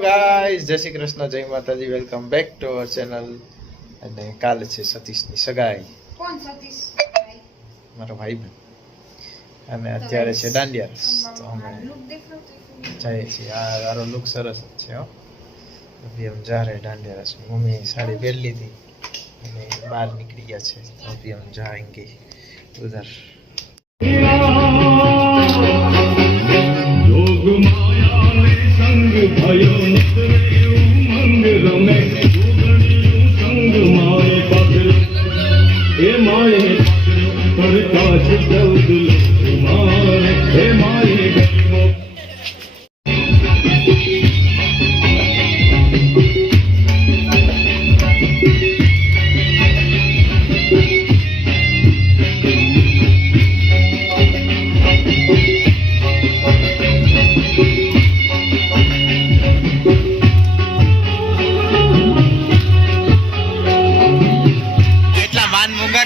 Guys જય શ્રી કૃષ્ણ, જય માતાજી, welcome back to our channel. અને કાલે છે સતીશની સગાઈ. કોણ સતીશ? મારો ભાઈબંધ. અને અત્યારે છે દાંડિયા રસ. તો અમે જઈએ છીએ. આરો લુક સરસ જ છે હો. અભી हम जा रहे हैं दांडिया रस में. मम्मी साड़ी पहन ली थी અને બહાર નીકળી ગયા છે. તો अभी हम जाएंगे उधर.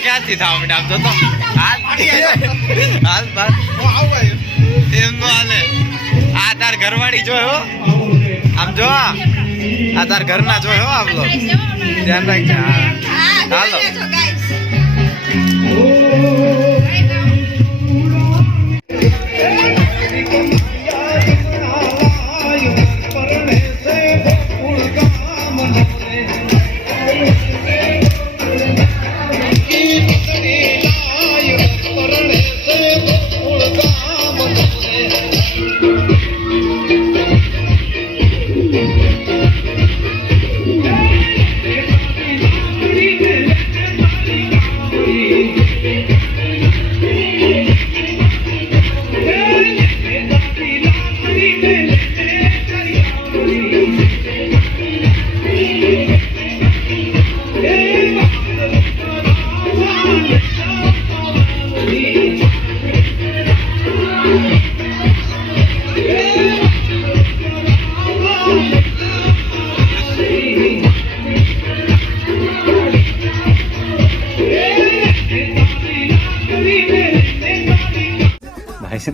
ક્યાંથી થાવ મેડમ તો હાલ હાલ બાર એમ નો હાલે. આ તાર ઘરવાળી જોયો આમ જો, આ તાર ઘરના જોયો આમ લો, ધ્યાન રાખજે. હાલો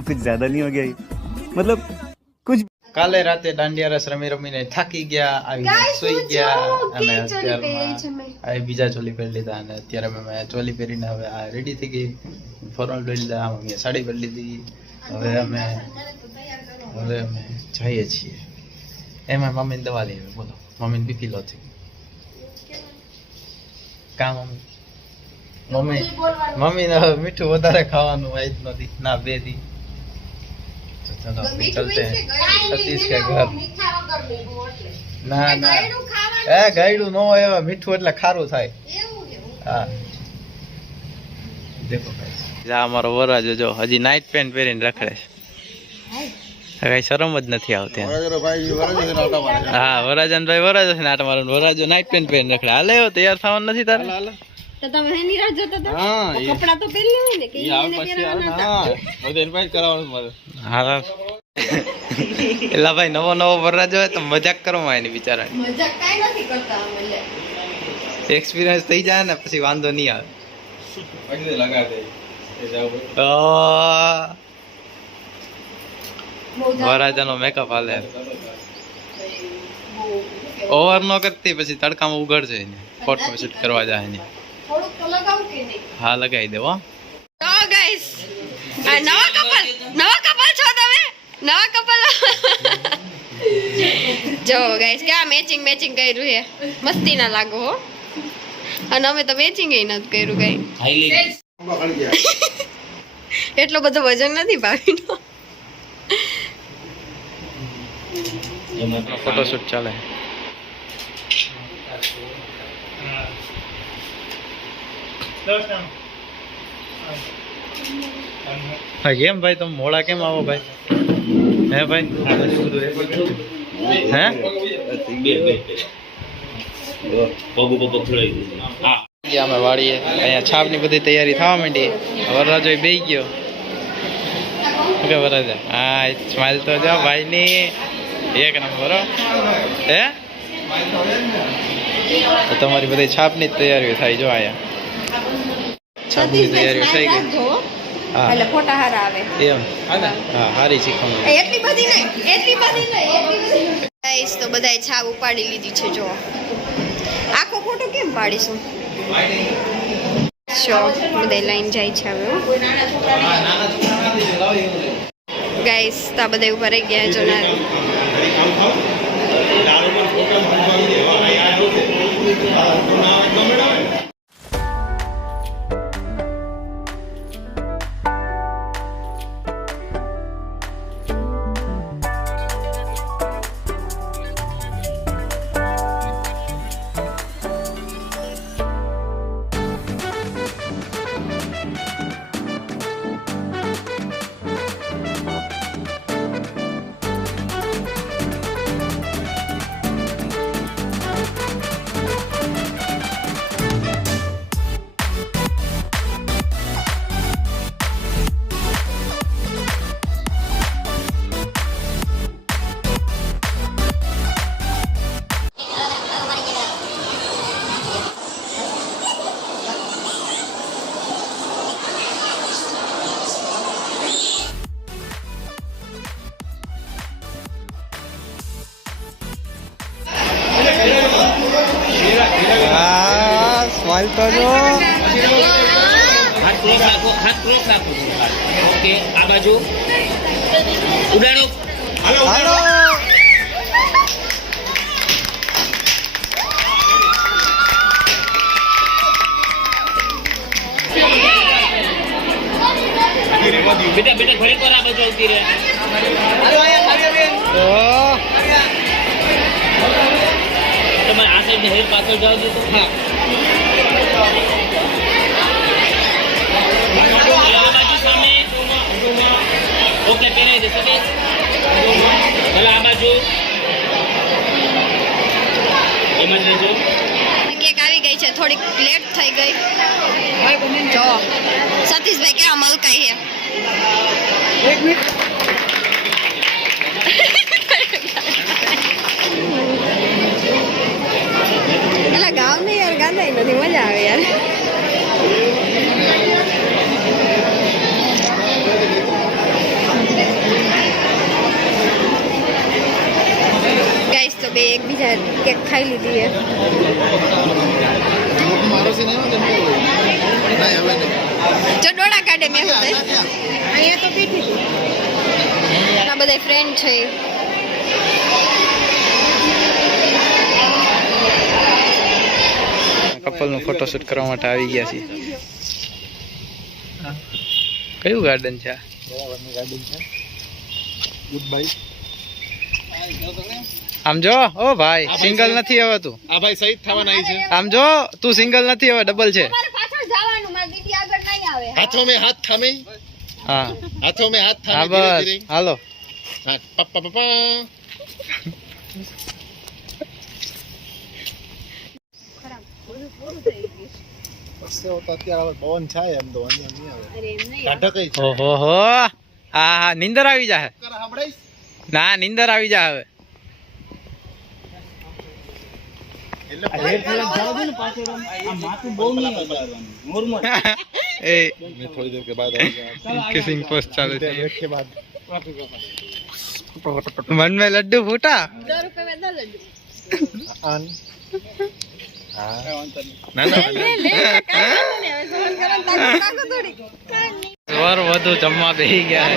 कुछ ज्यादा नहीं हो गया मतलब कुछ. કાલે રાતે દાંડિયા રસ રમી રમીને થાકી ગયા, આવી સુઈ ગયા. અને અત્યારમાં આ બીજા ચોલી પહેરી લીધા. અને અત્યારે મેં ચોલી પહેરીને હવે આ રેડી થઈ ગઈ. ફોર્મલ પહેરી લીધા, મમ્મીએ સાડી પહેરી લીધી. હવે અમે જઈએ છીએ. એમાં મમ્મીને દવા લઈ આવી. બોલો, મમ્મીને બીપી લો થઈ કા મમ્મીને મીઠું વધારે ખાવાનું આજ નથી ના 2 દી. चलो चलते हैं सतीश के घर. ના ના એ ગાયડું ન હોય એવા મીઠું એટલે ખારું થાય. હા દેખો ભાઈ, જા અમારો વરાજો જો હજી નાઈટ પેન્ટ પહેરીને રખડે છે. કઈ શરમ જ નથી આવતી. હા વરાજન ભાઈ વરાજો છે નાટ મારો. વરાજો નાઈટ પેન્ટ પહેરીને રખડે. હાલે તૈયાર થવાનું નથી તારે? તો તમે હેની રાહ જોતા હતા? હા કપડા તો પહેરી હોય ને કે એને પહેરવાના હતા. બધે ઇન્વાઇટ કરાવવાનું મારે. હા એલા ભાઈ નવો વરરાજો હોય તો મજાક કરવામાં એની બિચારાની. મજાક કાઈ નથી કરતા અમે. લે એક્સપિરિયન્સ થઈ જાય ને પછી વાંધો નહીં આવે. પગલે લગા દે એ જાવ. વરરાજાનો મેકઅપ હાલે. ઓવર નો કરતી પછી તડકામાં ઉગડશે એને. ફોટો શૂટ કરવા જાય ને. થોડુંક તો લગાવું કે નહીં? હા લગાવી દેવો. તો ગાઈસ આ નવા કપલ છો તમે? નવા કપલ જો ગાઈસ ક્યાં મેચિંગ કર્યું છે. મસ્તી ના લાગો હો. અને અમે તો મેચિંગ એ નથી કર્યું કઈ. એટલો બધો વજન નથી ભાભીનો. ફોટોશૂટ ચાલે. હા કેમ ભાઈ તમે મોડા કેમ આવો ભાઈ? હે ભાઈ હે અમે વાળીએ અહીંયા છાપની બધી તૈયારી થવા માંડી. વરરાજો બેસી ગયો. ઓકે વરરાજા હા સ્માઈલ તો જો ભાઈની એક નંબર. હે તમારી બધી છાપની જ તૈયારીઓ થાય. જો આયા છાપની તૈયારીઓ થઈ ગઈ. એટલે ફોટા હારા આવે એમ. હા હારી શીખવાનું. એટલી બધી નહીં. ગાઈસ તો બધાએ છાપ ઉપાડી લીધી છે. જો આખો ફોટો કેમ પાડીશું? શો બધા લાઈન જાય છે હવે. ગાઈસ તો આ બધા ઉપર રહી ગયા જો ના. સ્માઈલ તો જો. હાથ ક્રોસ રાખો. ઓકે આ બાજુ ઉડાડો. હાલો. બેટા ઘડી પર આ બાજુ આવતી રહે. તમારે આ સાઈડ હેર પાછળ જાવ દો. હા આ બાજુ સામે. ઓકે પહેરાઈ દે સકે. ભલે આ બાજુ એમ જ રહેજો. કેક આવી ગઈ છે, થોડીક લેટ થઈ ગઈ. જો સતીશભાઈ કેવા મલકાઈ છે. એલા ગાવ નહીં યાર, ગાંધાઈ નથી, મજા આવે યાર. ગાઈસ તો બે એકબીજા કેક ખાઈ લીધી છે. જો ડોળા કાઢે મેં અહીંયા તો પીઠી હતી. આ બધા ફ્રેન્ડ છે. કપલનું ફોટોશૂટ કરવા માટે આવી ગયા છીએ. કયું ગાર્ડન છે? આમ જો. ઓ ભાઈ સિંગલ નથી હવે તું. આ ભાઈ સહિત થવાના છે. આમ જો તું સિંગલ નથી હવે, ડબલ છે. પાછળ જવાનું, મારી દીદી આગળ નહીં આવે. હાથો મેં હાથ થામે. હા હાથો મેં હાથ હા થામે. બસ હાલો. હા પપ્પા પપ્પા. પવન છાય એમ તો નહીં આવે. ઓહો હો. હા નીંદર આવી જાય. ના નીંદર આવી જાય હવે. એ થોડી દેર કે બાદ किसिंग पोस्ट चालू है. मन में लड्डू फूटा. 10 रुपए में 10 लड्डू. વાર વધુ જમવા બેસી ગયા છે.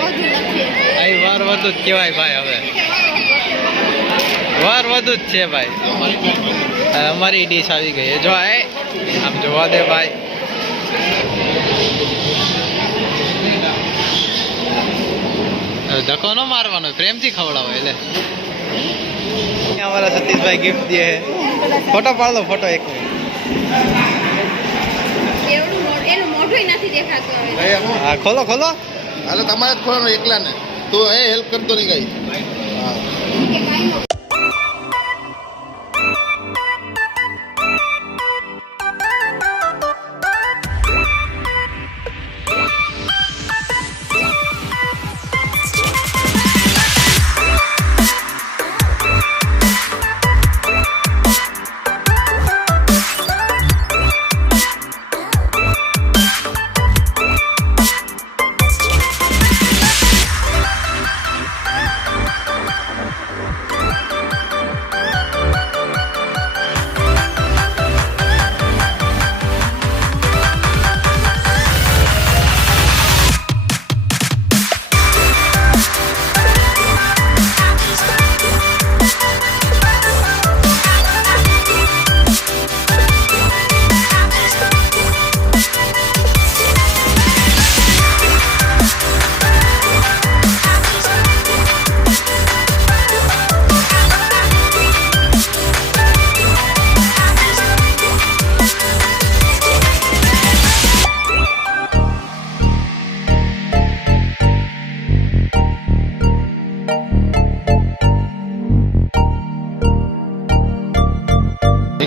અહીં વાર વધુ જ કહેવાય ભાઈ. હવે વાર વધુ જ છે ભાઈ. અમારી ડીશ આવી ગઈ છે. જો આમ જોવા દે ભાઈ. ધક્કો ન મારવાનો, પ્રેમથી ખવડાવો. એટલે અમારા સતીશભાઈ ગિફ્ટ દે. ફોટો પાડ લો. ફોટો એક એનું મોઢું નથી દેખાતું હવે. હા ખોલો ખોલો. હાલો તમારે જ ખોલવાનું એકલા ને. તો એ હેલ્પ કરતો નહીં કઈ. હા કે કાઈ નો.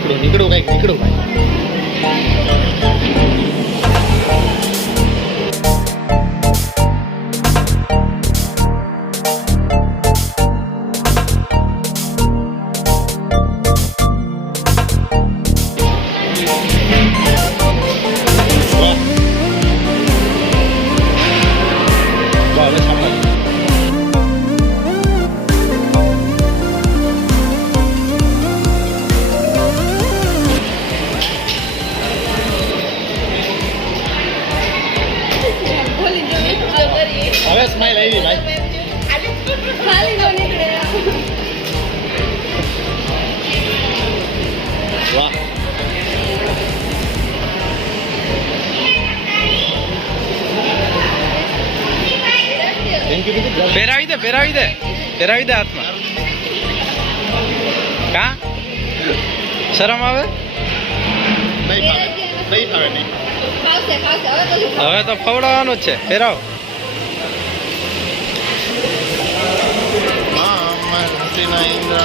નીકળું કઈક નીકળું ભાઈ. વાહ, હવે સાંભળ. હવે સ્માઈલ આવી ભાઈ. વાહ. થેન્ક યુ કીધું. પહેરાવી દે હાથમાં. કા શરમ આવે? નહીં ફાવે નહીં. હવે તો ફવડાવવાનું જ છે. પહેરાવ. હા, હસ્તીના ઇન્દ્ર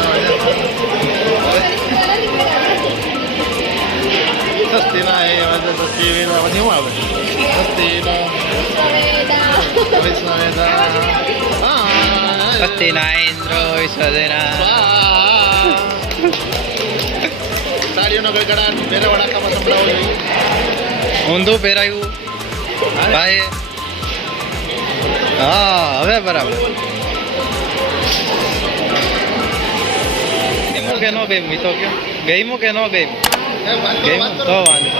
સસ્તીના એ સસ્તી વીરા બધી શું આવે? સસ્તીના વૈષ્ણવેદા. સાડીઓનો ગળગડાટ બેરે વડાકામાં સંભળાવો જોઈએ. ઊંધું પહેરાયું ભાઈ. હા હવે બરાબર. ગઈમું કે ન ગઈમું? તો ગઈમું કે ન ગઈમું? ગઈમું તો વાંધો.